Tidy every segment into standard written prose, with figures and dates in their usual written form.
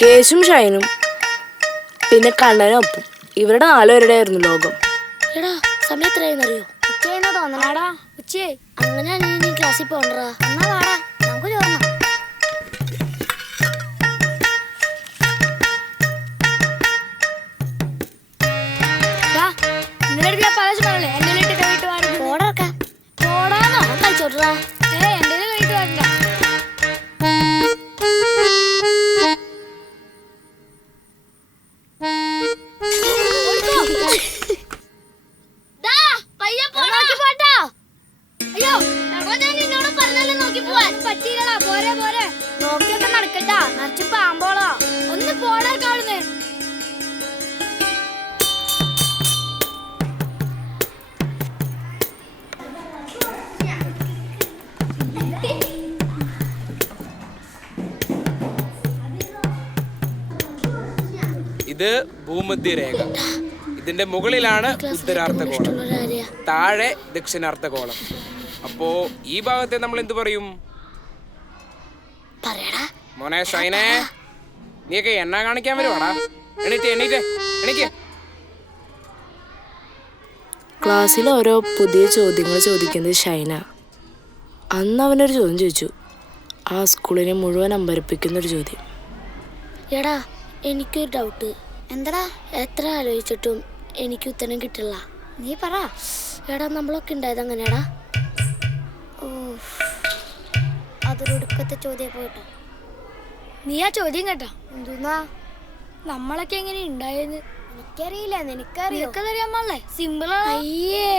കേശും ഷൈനും പിന്നെ കണ്ണനൊപ്പം ഇവരുടെ 4 പേരുടെ ആയിരുന്നു ലോകം. എടാ സമയം എത്രയെന്നറിയോ? ഉച്ചയെന്നാ തോന്നണാടാ. ഉച്ചയായി. അങ്ങനെയാണെങ്കിൽ നീ ക്ലാസ്സിൽ പോകണ്ടാ. എന്നാ വാടാ, നമുക്ക് ചോറണം. ചോട്ടാ എന്റെ കഴിട്ട് വരണ്ട. അയ്യോ നിന്നോട് പറഞ്ഞല്ലോ നോക്കി പോവാൻ. പറ്റിയില്ലടാ, പോരെ പോരെ. നോക്കിയൊക്കെ നടക്കട്ടാ, നിറച്ച് പാമ്പോളോ. ഒന്ന് പോടാ കാണുന്നേ. ഇത് ഭൂമധ്യരേഖ. ഇതിന്റെ മുകളിലാണ് ഉത്തരാർദ്ധഗോളം, താഴെ ദക്ഷിണാർദ്ധഗോളം. അപ്പോ ഈ ഭാഗത്തെ നമ്മൾ എന്ത് പറയും? മോനെ ഷൈനെ, നീയൊക്കെ എണ്ണ കാണിക്കാൻ വരുവാടാ. എണീറ്റ്. ക്ലാസ്സിൽ ഓരോ പുതിയ ചോദ്യങ്ങൾ ചോദിക്കുന്നത് ഷൈന. അന്ന് അവനൊരു ചോദ്യം ചോദിച്ചു, ആ സ്കൂളിനെ മുഴുവൻ അമ്പരപ്പിക്കുന്നൊരു ചോദ്യം. എടാ എനിക്കൊരു ഡൗട്ട്. എന്താടാ? എത്ര ആലോചിച്ചിട്ടും എനിക്ക് ഉത്തരം കിട്ടില്ല. നീ പറ. എടാ നമ്മളൊക്കെ ഉണ്ടായത് അങ്ങനെയാടാ. അതൊരു ഒടുക്കത്തെ ചോദ്യം പോയിട്ടോ. നീ ആ ചോദ്യം കേട്ടോ? എന്തുന്നാ നമ്മളൊക്കെ എങ്ങനെ ഉണ്ടായെന്ന് എനിക്കറിയില്ല. നിനക്കറിയാമല്ലേ? സിമ്പിളാ. അയ്യേ,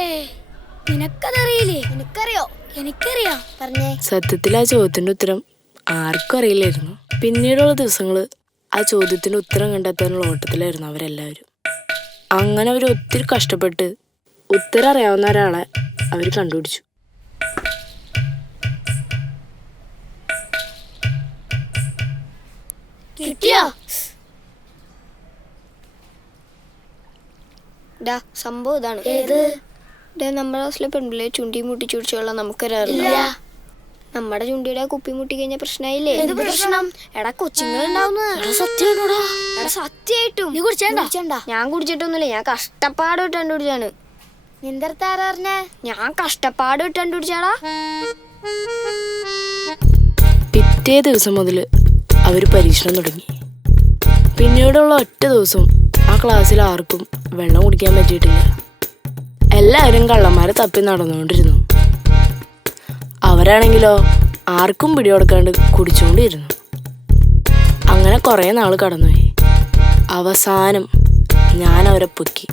നിനക്കതറിയില്ലേ? എനിക്കറിയോ? എനിക്കറിയാം. പറഞ്ഞേ. സത്യത്തിൽ ആ ചോദ്യത്തിന്റെ ഉത്തരം ആർക്കും അറിയില്ലായിരുന്നു. പിന്നീടുള്ള ദിവസങ്ങള് ആ ചോദ്യത്തിന് ഉത്തരം കണ്ടെത്താനുള്ള ഓട്ടത്തിലായിരുന്നു അവരെല്ലാവരും. അങ്ങനെ അവർ ഒത്തിരി കഷ്ടപ്പെട്ട് ഉത്തരം അറിയാവുന്ന ഒരാളെ അവർ കണ്ടുപിടിച്ചു. കിട്ടിയോ? സംഭവം ഇതാണ്. ഏത്? നമ്മുടെ ക്ലാസ്സിലെ പെൺപിള്ളേ ചുണ്ടി മുട്ടി ചുടിച്ചുള്ള നമുക്കൊരറിയില്ല. നമ്മുടെ ചുണ്ടിയുടെ കുപ്പി മുട്ടി കഴിഞ്ഞ പ്രശ്നമായില്ലേ? പ്രശ്നം? എടാ കൊച്ചുങ്ങളുണ്ടാവുന്ന. സത്യമായിട്ടും നീ കുടിച്ചേണ്ട? ഞാൻ കുടിച്ചിട്ടൊന്നുമില്ല, ഞാൻ കഷ്ടപ്പാട് വിട്ട് കണ്ടുപിടിച്ചാണ്. നിന്റെടുത്താരാ പറഞ്ഞേ? ഞാൻ കഷ്ടപ്പാട് വിട്ട് കണ്ടുപിടിച്ചാടാ. പിറ്റേ ദിവസം മുതൽ അവർ പരീക്ഷണം തുടങ്ങി. പിന്നീടുള്ള ഒറ്റ ദിവസം ആ ക്ലാസ്സിൽ ആർക്കും വെള്ളം കുടിക്കാൻ പറ്റിയിട്ടില്ല. എല്ലാവരും കള്ളന്മാരെ തപ്പി നടന്നുകൊണ്ടിരുന്നു. അവരാണെങ്കിലോ ആർക്കും പിടികൊടുക്കാണ്ട് കുടിച്ചുകൊണ്ടിരുന്നു. അങ്ങനെ കുറേ നാൾ കടന്നുപോയി. അവസാനം ഞാൻ അവരെ പൊക്കി.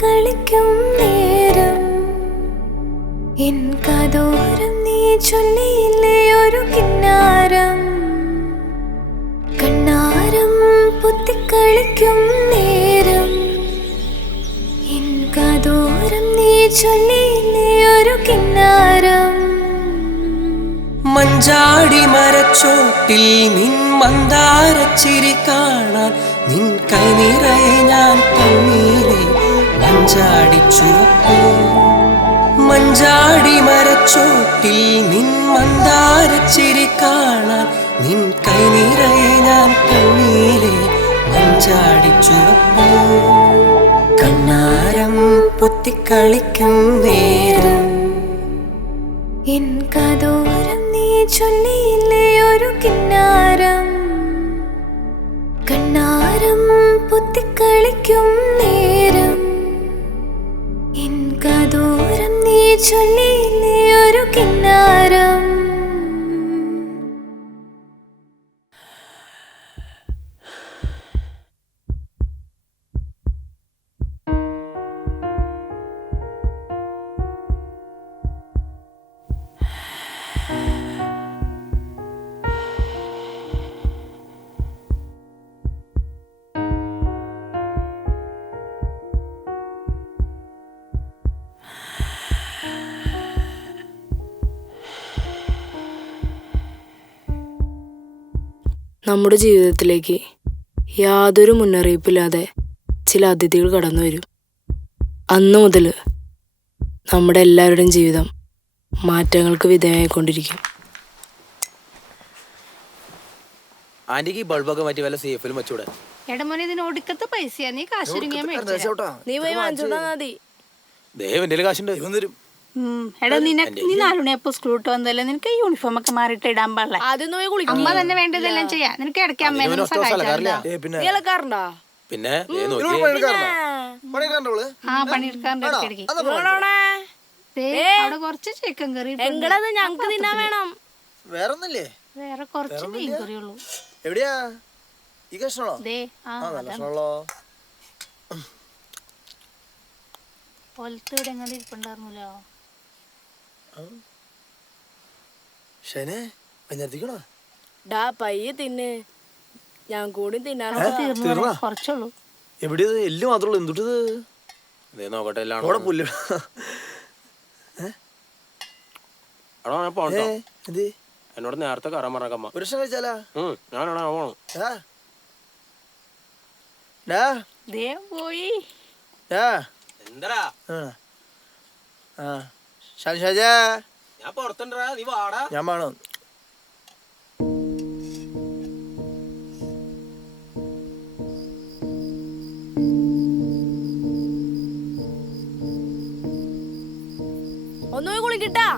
കളിക്കും നേരം എൻ കാതോരം നീ ചൊല്ലിയില്ലേ ഒരു കിന്നാരം. കണ്ണാരം പൊത്തിക്കളിക്കും നേരം എൻ കാതോരം നീ ചൊല്ലിയില്ലേ ഒരു കിന്നാരം. മഞ്ചാടി മരച്ചോട്ടിൽ നിൻ മന്ദാരച്ചിരി കാണാൻ നിൻ കൈ നിറയെ ഞാൻ തന്നീലേ മഞ്ചാടി ചുവപ്പോ. മഞ്ചാടി മരച്ചോട്ടിൽ നിൻ മന്ദാരച്ചിരി കാണാൻ നിൻ കൈ നിറയെ ഞാൻ തന്നീലേ മഞ്ചാടി ചുവപ്പോ. കണ്ണാരം പൊത്തിക്കളിക്കും നേരം എൻ കാതോരം നീ ചൊല്ലിയില്ലേ ഒരു കിന്നാരം. കണ്ണാരം പൊത്തിക്കളിക്കും നേരം എൻ കാതോരം നീ ചൊല്ലിയില്ലേ ഒരു കിന്നാരം. നമ്മുടെ ജീവിതത്തിലേക്ക് യാതൊരു മുന്നറിയിപ്പില്ലാതെ ചില അതിഥികൾ കടന്നു വരും. അന്നു മുതൽ നമ്മുടെ എല്ലാവരുടെയും ജീവിതം മാറ്റങ്ങൾക്ക് വിധേയമായിക്കൊണ്ടിരിക്കും. ആന്റിക്ക് ഈ ബൾബൊക്കെ മാറ്റി വല്ല സേഫിലും വെച്ചൂടെ? എടമോനെ ഇതിന് ഒടുക്കത്തെ പൈസയാ, നീ കാശൊരുങ്ങിയാ മേടിച്ചോ. നീ പോയി വാങ്ങിച്ചോണ്ടാ മതി. ദേവന്റെ കാശുണ്ട് തരും. എടാ നീ 4 മണി അപ്പൊ സ്കൂൾ വിട്ട് വന്നല്ലേ, നിനക്ക് യൂണിഫോം ഒക്കെ മാറിയിട്ട് ഇടാൻ പാടില്ല. അമ്മ തന്നെ വേണ്ടതെല്ലാം ചെയ്യാ. നിനക്ക് ഇടയ്ക്ക് അമ്മേനെ സഹായിച്ചാ. പിന്നെ ആ പണിയെടുക്കാറുണ്ട് ഇടയ്ക്കിടയ്ക്ക്. അവിടെ കുറച്ച് ചിക്കൻ കറി ഞങ്ങക്ക് തിന്നാൻ വേണം. വേറൊന്നല്ലേ? വേറെ കുറച്ച് മീൻ കറിയുള്ളൂ. എവിടെയാ ഈ കഷ്ണോ? പൊലത്തോടെ എങ്ങനെ ഇരിപ്പുണ്ടായിരുന്നല്ലോ. ഡാ പയ്യെ തിന്ന്, ഞാൻ കൂടി തിന്നാനോ. തീർന്നു, കുറച്ചുള്ളൂ. എവിടെയത്? എല്ല് മാത്രമേ എന്തുട്ടത്? നോക്കട്ടെ പുല്ല്. എന്നോട് നേരത്തെ കയറാൻ പറഞ്ഞേക്കമ്മ. ഒരു ലക്ഷം കഴിച്ചാലാ? ഞാനാണ് പോണം. പോയി എന്താ ഞാൻ പുറത്തുണ്ടാ, നീ വാടാ. ഞാൻ വേണം. ഒന്നുപോയി കുളിക്കട്ടാ.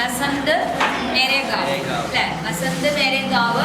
बसंत मेरे गाँव, बसंत मेरे गाँव.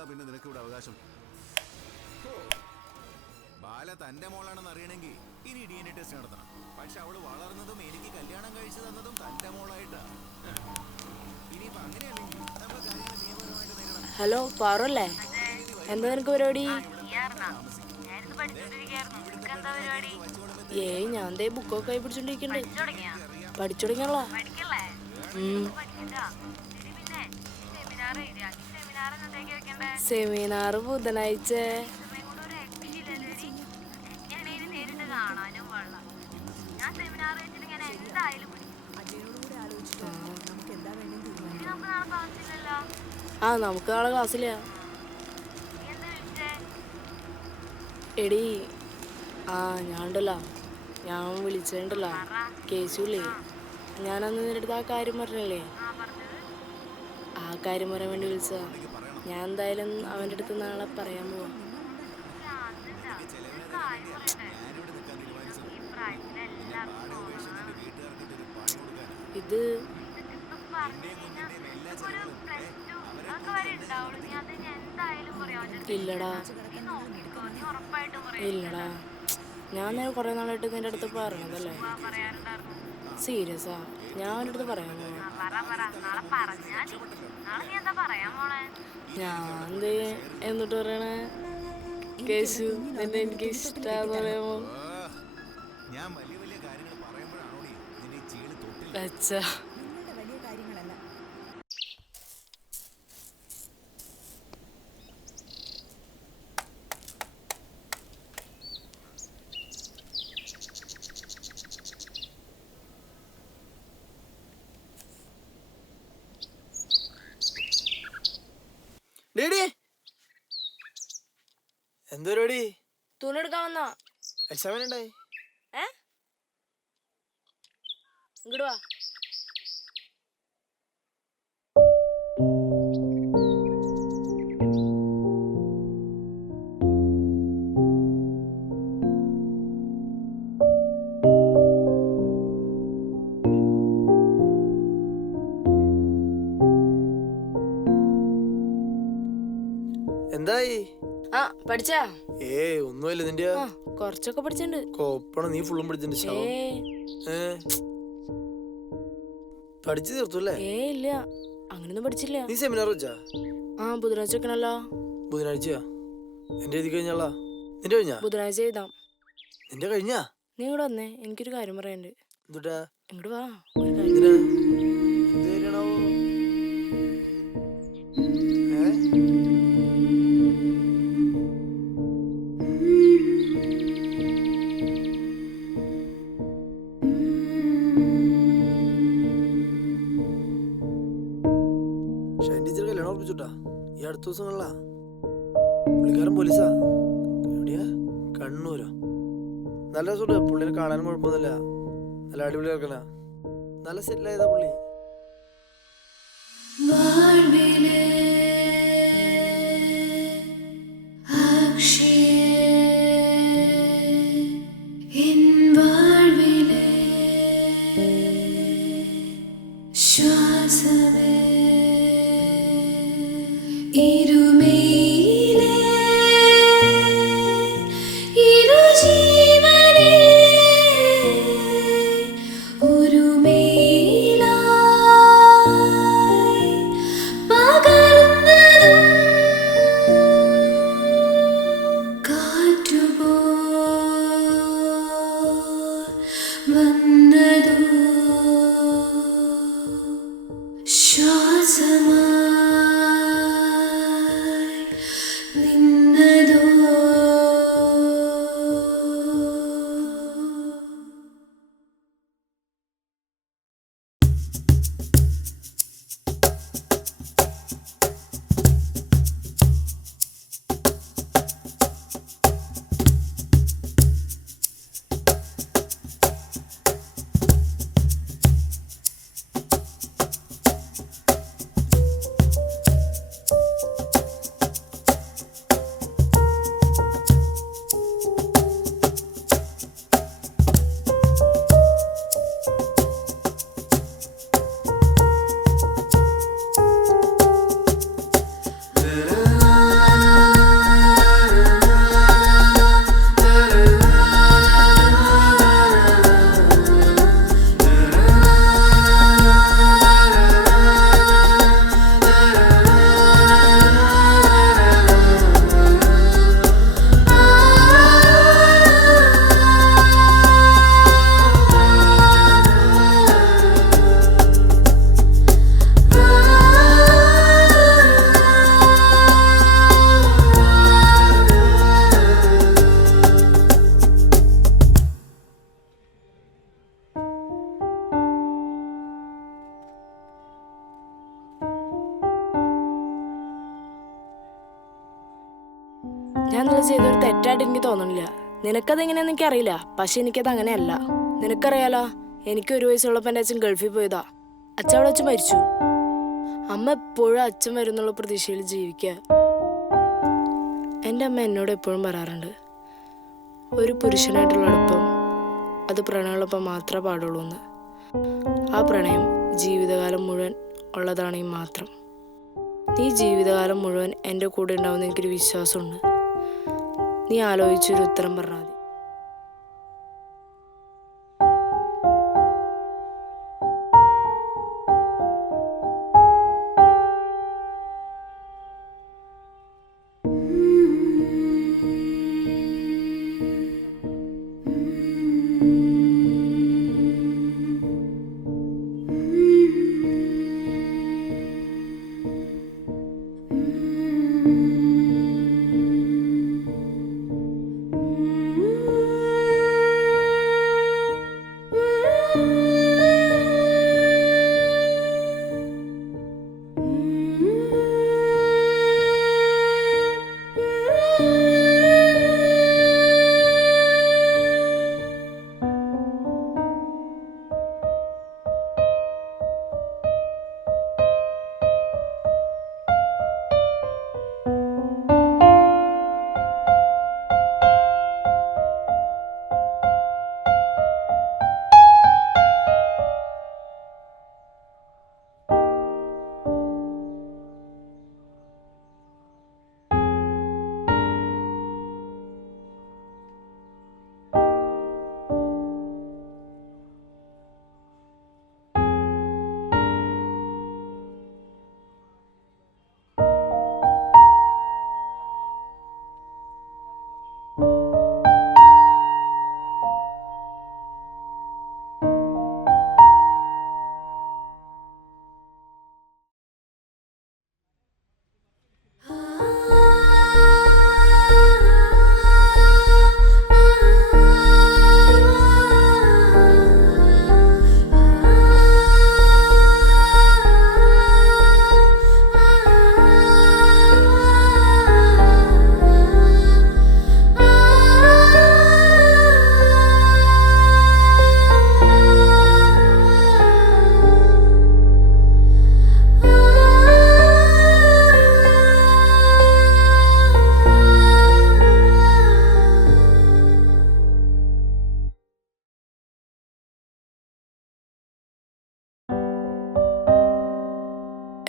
എന്താ പിന്നെ നിനക്ക് ഇവിടെ അവകാശം? ബാല തന്റെ മോളാണെന്ന് അറിയണമെങ്കിൽ ഇനി DNA ടെസ്റ്റ് നടത്തണം. പക്ഷെ അവള് വളർന്നതും എനിക്ക് കല്യാണം കഴിച്ചു തന്നതും തന്റെ മോളായിട്ടാ. ഇനിയിപ്പോ അങ്ങനെയല്ലെങ്കിൽ നമ്മൾ കാര്യങ്ങൾ നിയമപരമായിട്ട് നേരിടണം. ഹലോ പാറല്ലേ, എന്താ നിനക്ക് പരിപാടി? ഏയ് ഞാൻ ദേ ബുക്കൊക്കെ കൈ പിടിച്ചോണ്ടിരിക്കണ്ട്. പഠിച്ചു തുടങ്ങിയല്ലോ. സെമിനാർ ബുധനാഴ്ച. ആ നമുക്ക് നാളെ ക്ലാസ്സില്ല. എടി ഞാൻ ഉണ്ടല്ലോ, ഞാൻ വിളിച്ചിട്ടുണ്ടല്ലോ കേസുല്ലേ, ഞാനന്ന് നിന്റെ അടുത്ത് ആ കാര്യം പറഞ്ഞല്ലേ, ആ കാര്യം പറയാൻ വേണ്ടി വിളിച്ചതാ. ഞാൻ എന്തായാലും അവൻ്റെ അടുത്ത് നാളെ പറയാൻ പോവാ. ഇത് ഇല്ലടാ ഇല്ലടാ, ഞാൻ കുറെ നാളായിട്ട് നിന്റെ അടുത്ത് പറഞ്ഞതല്ലേ. സീരിയസാ, ഞാൻ അവൻ്റെ അടുത്ത് പറയാൻ പോവാ. ഞാൻ എന്നിട്ട് പറയണേ കേശു നിന്നെ എനിക്ക് ഇഷ്ടാന്ന് പറയാമോ? അച്ഛാ എന്തോടി തുണി എടുക്കാൻ വന്നാ. എക്സാമിൻ ഉണ്ടായി. ഇങ്ങോട്ട് വാ. എന്തായി? പഠിച്ചാ? ഒന്നുമില്ല. നിന്റെ കൊറച്ചൊക്കെ പഠിച്ചിട്ടുണ്ട്. കോപ്പണം, നീ ഫുള്ളും പഠിച്ചിട്ടുണ്ട്. പഠിച്ചു തീർത്തല്ലേ? ഇല്ല, അങ്ങനൊന്നും പഠിച്ചില്ല. നീ സെമിനാർ വെച്ചാ? ബുധനാഴ്ച വെക്കണല്ലോ. ബുധനാഴ്ചയാ? എന്റെ എഴുതി കഴിഞ്ഞാ? നിന്റെ കഴിഞ്ഞാ? ബുധനാഴ്ച എഴുതാം. നിന്റെ കഴിഞ്ഞാ? നീ ഇങ്ങോട്ട് വന്നേ, എനിക്കൊരു കാര്യം പറയാനുണ്ട്. എന്തുട്ടാ? ഇങ്ങോട്ട് വാ. ടീച്ചർ കല്യാണം ഉറപ്പിച്ചുട്ടാ ഈ അടുത്ത ദിവസങ്ങളിലാ. പുള്ളിക്കാരൻ പോലീസാ. എവിടെയാ? കണ്ണൂരോ? നല്ല രസമുണ്ട്. പുള്ളിനെ കാണാനും കുഴപ്പമൊന്നുമില്ല. നല്ല അടിപൊളി കേൾക്കണ. നല്ല സെറ്റിലായതാ പുള്ളി. ഞാൻ ഇന്നലെ ചെയ്തൊരു തെറ്റായിട്ട് എനിക്ക് തോന്നണില്ല. നിനക്കതെങ്ങനെയാന്ന് എനിക്കറിയില്ല, പക്ഷെ എനിക്കത് അങ്ങനെയല്ല. നിനക്കറിയാലോ, എനിക്ക് 1 വയസ്സുള്ളപ്പോൾ എൻ്റെ അച്ഛൻ ഗൾഫിൽ പോയതാ. അച്ഛൻ അവിടെ വെച്ച് മരിച്ചു. അമ്മ എപ്പോഴും അച്ഛൻ വരുന്നുള്ള പ്രതീക്ഷയിൽ ജീവിക്കുക. എൻ്റെ അമ്മ എന്നോട് എപ്പോഴും പറയാറുണ്ട്, ഒരു പുരുഷനായിട്ടുള്ള അടുപ്പം അത് പ്രണയമുള്ളപ്പം മാത്രമേ പാടുള്ളൂ എന്ന്. ആ പ്രണയം ജീവിതകാലം മുഴുവൻ ഉള്ളതാണെങ്കിൽ മാത്രം. നീ ജീവിതകാലം മുഴുവൻ എൻ്റെ കൂടെ ഉണ്ടാവുമെന്ന് എനിക്കൊരു വിശ്വാസമുണ്ട്. നീ ആലോചിച്ചൊരു ഉത്തരം പറഞ്ഞാൽ മതി.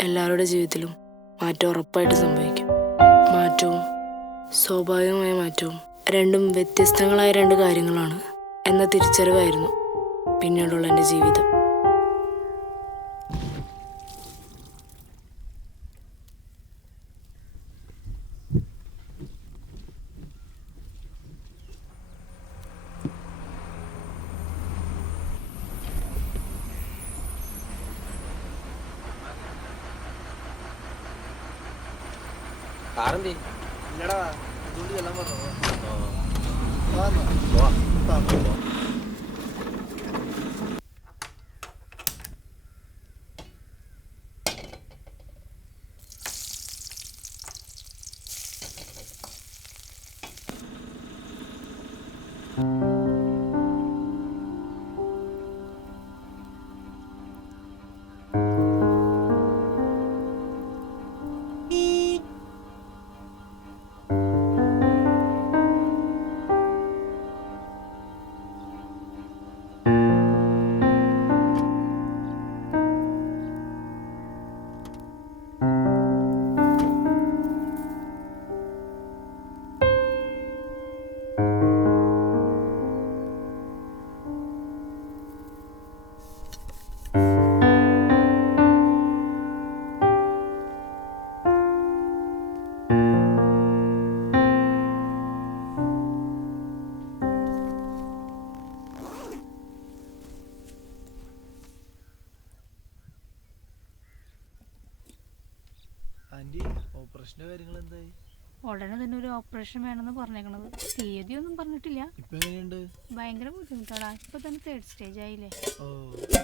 എല്ലാവരുടെ ജീവിതത്തിലും മാറ്റം ഉറപ്പായിട്ട് സംഭവിക്കും. മാറ്റവും സ്വാഭാവികമായ മാറ്റവും രണ്ടും വ്യത്യസ്തങ്ങളായ 2 കാര്യങ്ങളാണ് എന്ന തിരിച്ചറിവായിരുന്നു പിന്നീടുള്ള എൻ്റെ ജീവിതം. കാറെന്തേ? ഇല്ലടാ, ഇതുകൊണ്ട് ചെല്ലാൻ പറഞ്ഞു. ആന്റി, ഓപ്പറേഷന്റെ കാര്യങ്ങൾ എന്തായി? ഉടനെ തന്നെ ഒരു ഓപ്പറേഷൻ വേണമെന്ന് പറഞ്ഞേക്കണത്. തീയതിയൊന്നും പറഞ്ഞിട്ടില്ല. ഇപ്പൊ എങ്ങനെയുണ്ട്? ഭയങ്കര ബുദ്ധിമുട്ടാടാ. ഇപ്പൊ തന്നെ 3rd സ്റ്റേജ് ആയില്ലേ. ഓ,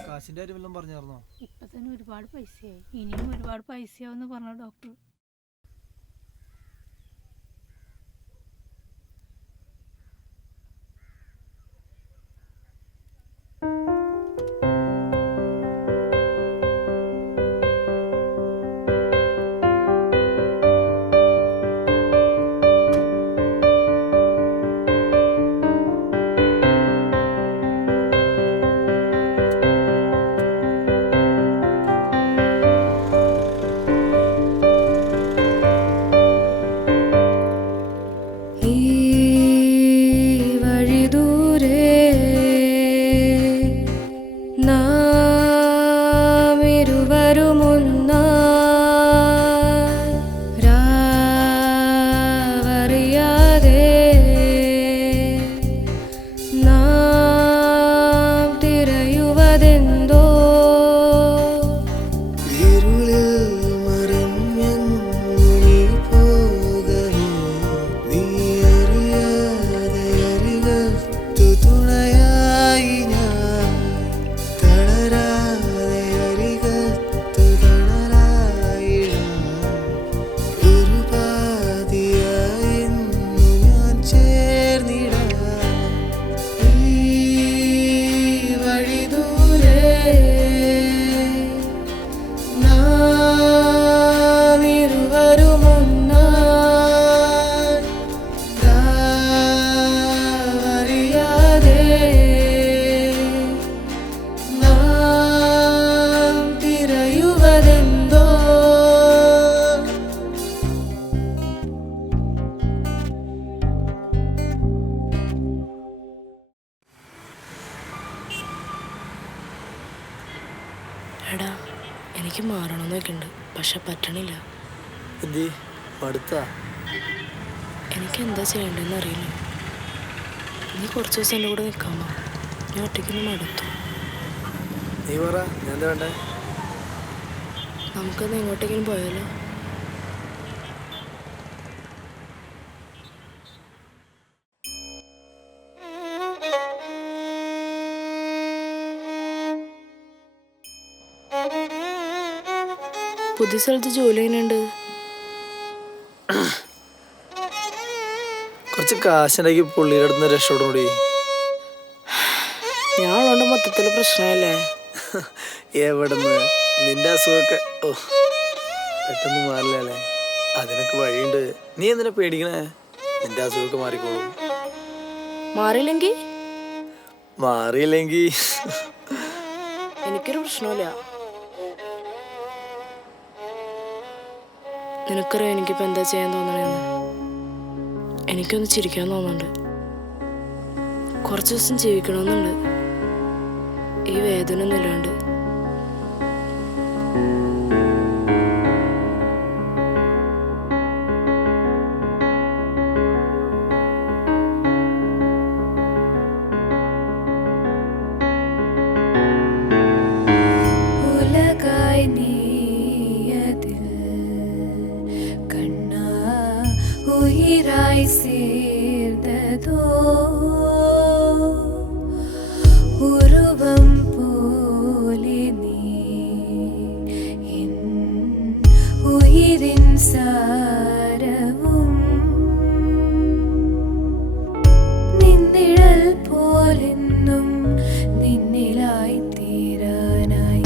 കാശിന്റെ കാര്യം വല്ലതും പറഞ്ഞായിരുന്നോ? ഇപ്പൊ തന്നെ ഒരുപാട് പൈസയായി. ഇനിയും ഒരുപാട് പൈസയാവെന്ന് പറഞ്ഞു ഡോക്ടർ. പോകാന്നൊക്കെ ഉണ്ട്, പക്ഷെ പറ്റണില്ല. എന്തി മടുത്താ? എനിക്ക് എന്താ ചെയ്യേണ്ടതെന്ന് അറിയില്ല. നീ കുറച്ച് ദിവസം എൻ്റെ കൂടെ നിൽക്കാമോ? ഞാൻ ഒറ്റയ്ക്കൊന്ന് മടുത്തു. നീ പറ, ഞാൻ എന്താ വേണ്ടേ? നമുക്കൊന്ന് എങ്ങോട്ടെങ്കിലും പോയാലോ? പുതിയ സ്ഥലത്ത് ജോലി എങ്ങനെയുണ്ട്? കുറച്ച് കാശുണ്ടെങ്കിൽ പുള്ളിയുടെ അടുത്ത് നിന്ന് രക്ഷോടുകൂടി. ഞാൻ ഉള്ളതുകൊണ്ട് മൊത്തത്തിൽ പ്രശ്നമല്ലേ? എവിടുന്ന്? നിന്റെ അസുഖമൊക്കെ പെട്ടെന്ന് മാറില്ലേ? അതിനൊക്കെ വഴിയുണ്ട്. നീ എന്തിനാ പേടിക്കണേ? നിന്റെ അസുഖമൊക്കെ മാറിക്കോളും. മാറിയില്ലെങ്കിൽ എനിക്കൊരു പ്രശ്നമില്ല. നിനക്കറിയാം എനിക്കിപ്പോൾ എന്താ ചെയ്യാൻ തോന്നണേന്ന്? എനിക്കൊന്ന് ചിരിക്കാൻ തോന്നുന്നുണ്ട്. കുറച്ച് ദിവസം ജീവിക്കണമെന്നുണ്ട്, ഈ വേദന ഒന്നും ഇല്ലാണ്ട്. உயிராய் சேர்ந்ததோ உருவம் போலே நீ என் உயிரின் சாரவும் നിന്നിഴൽ പോലെന്നും നിന്നിലായി തീരാനായി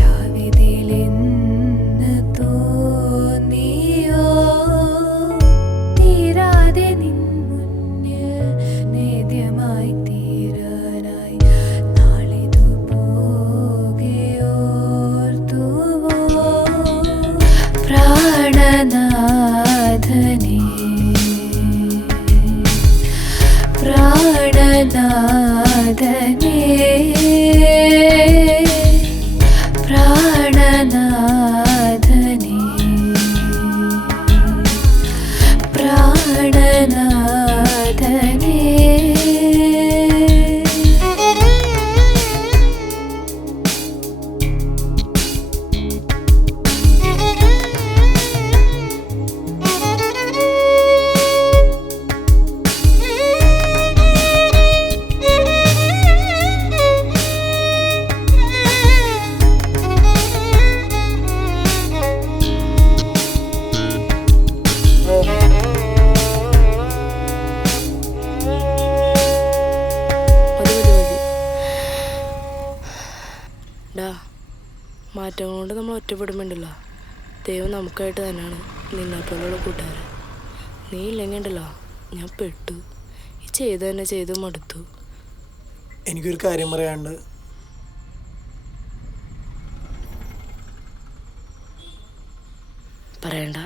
രാവിതിലെന്ന് തോന്നിയോ തീരാതെ നിൻ മുന്നിൽ നേദ്യമായി തീരാനായി നാളിതു പോകയോർത്തുവോ പ്രാണനാഥനേ പ്രാണനാഥനേ പ്രാണനാഥനേ പ്രാണനാഥനേ മാറ്റം കൊണ്ട് നമ്മൾ ഒറ്റപ്പെടുമ്പോണ്ടല്ലോ, ദൈവം നമുക്കായിട്ട് തന്നെയാണ് നിന്നെപ്പോലുള്ള കൂട്ടുകാരൻ. നീ ഇല്ലെങ്കിൽ ഉണ്ടല്ലോ ഞാൻ പെട്ടു. ഈ ചെയ്ത് തന്നെ ചെയ്ത് മടുത്തു. എനിക്കൊരു കാര്യം പറയാനുണ്ട്. പറയണ്ട.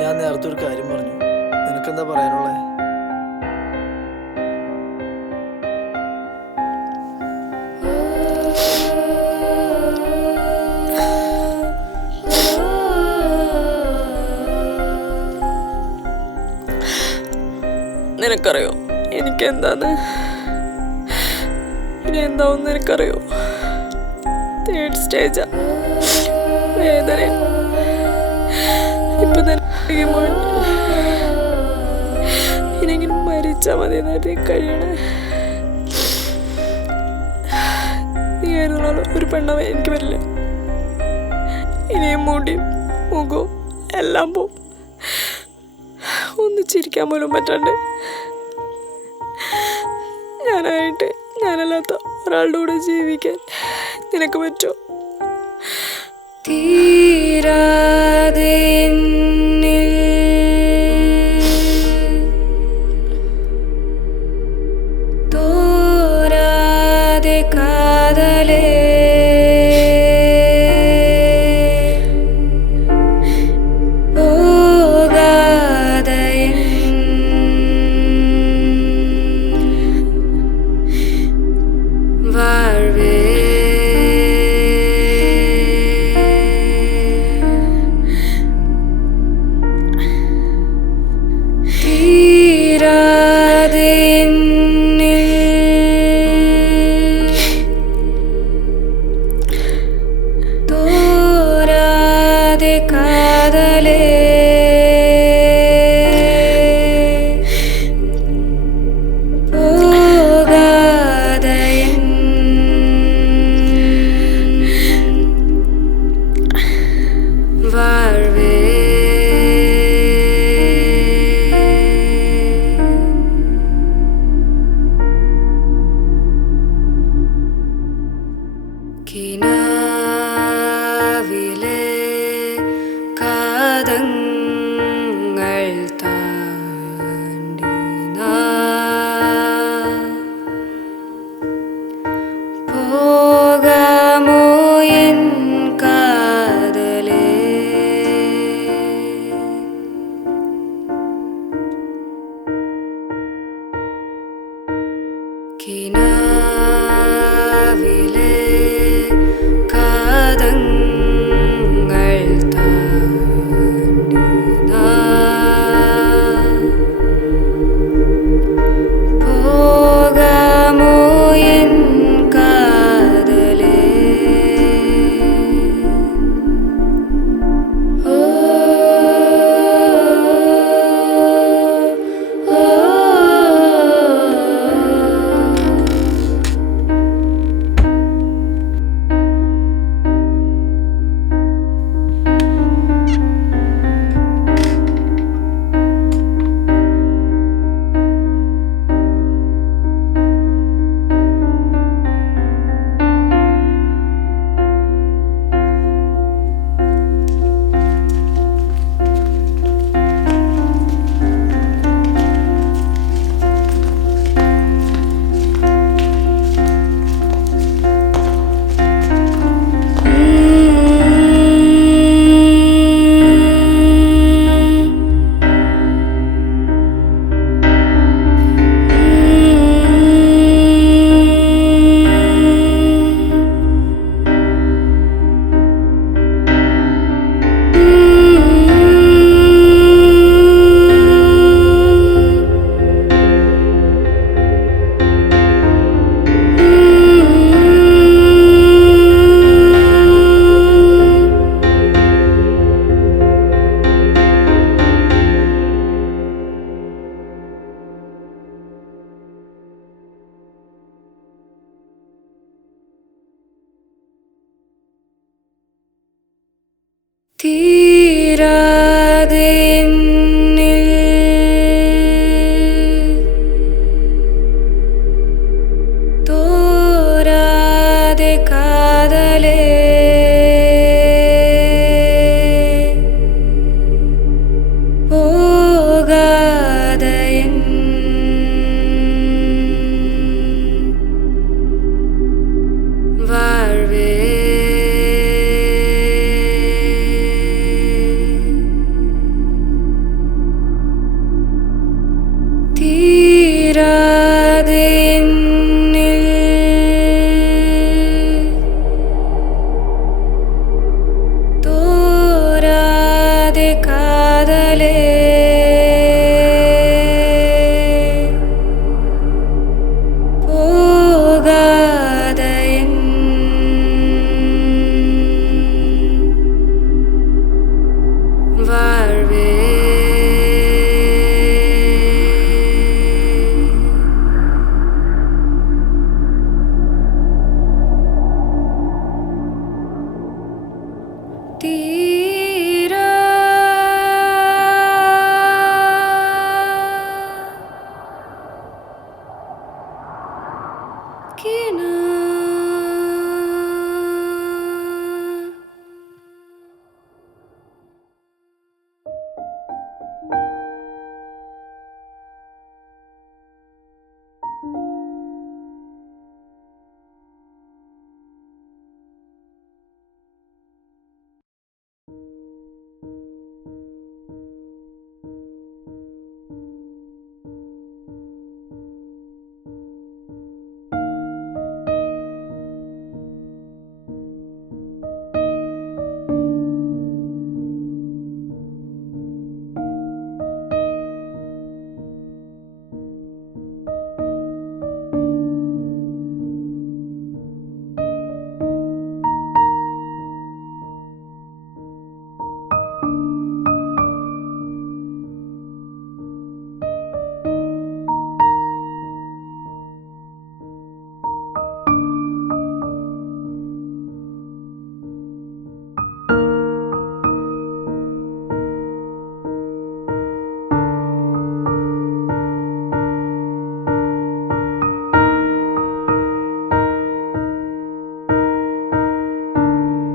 ഞാൻ നേരത്തെ ഒരു കാര്യം പറഞ്ഞു, നിനക്കെന്താ പറയാനുള്ളേ? നിനക്കറിയോ എനിക്കെന്താന്ന്? ഇനി എന്താവുമെന്ന് എനിക്കറിയോ? 3rd സ്റ്റേജാ. വേദന ഇപ്പൊ തന്നെ ഇനിയെങ്കിലും മരിച്ചാ മതി നേരത്തെ കഴിയണേ. നീ ആയിരുന്നാലും ഒരു പെണ്ണവ എനിക്ക് വരില്ല. ഇനിയും മുടിയും മുഖവും എല്ലാം പോവും. ഒന്ന് ചിരിക്കാൻ പോലും പറ്റാണ്ട് ഞാനായിട്ട് ഞാനല്ലാത്ത ഒരാളുടെ കൂടെ ജീവിക്കാൻ നിനക്ക് പറ്റുമോ? തീരാതെ തോരാതെ കാതലേ किनारे